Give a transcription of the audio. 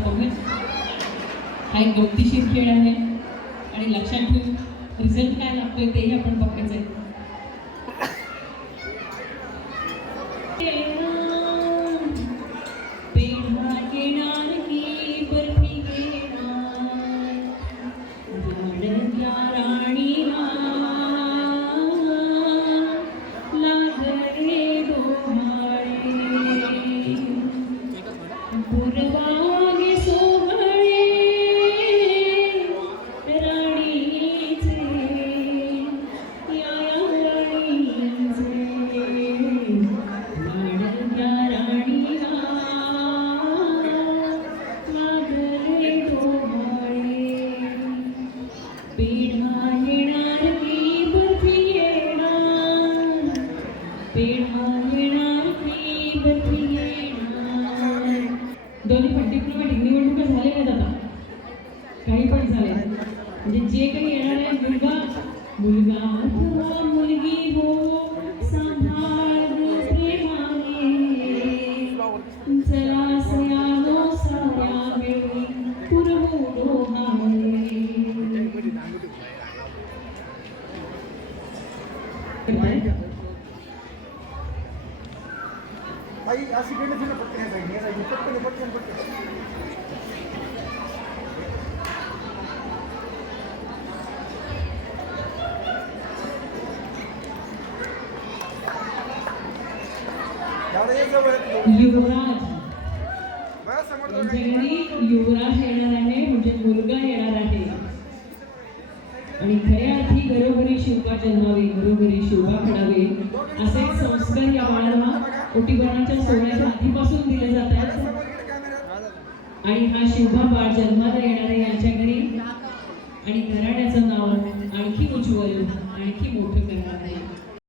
बघूया. हा एक गमतीशीर खेळ आहे आणि लक्षात ठेवून रिझल्ट काय लागतोय तेही आपण बघायचं आहे. दोन्ही पण डिप्लोमॅटिक निवडणुका झालेल्या आहेत आता, काही पण झाले म्हणजे जे काही येणार आहे मुलगा अथवा मुलगी हो सांभाळ प्रेमाने चला सयानो साऱ्या वेळी पुरवू डोहाळे. आई अशी गेली ना पटकन जाईल पटकन युवराज युवराज येणार आहे म्हणजे मुलगा येणार आहे आणि खऱ्या अर्थी घरोघरी शिवबा जन्मावे घरोघरी शिवबा खडावे असे संस्कार या बाळाला ओटीपणाच्या सोहळ्याच्या आधीपासून दिले जातात आणि हा शिवबा बाळ जन्माला येणार आहे यांच्या घरी आणि घराण्याचं नाव आणखी उज्ज्वल आणखी मोठं करणार आहे.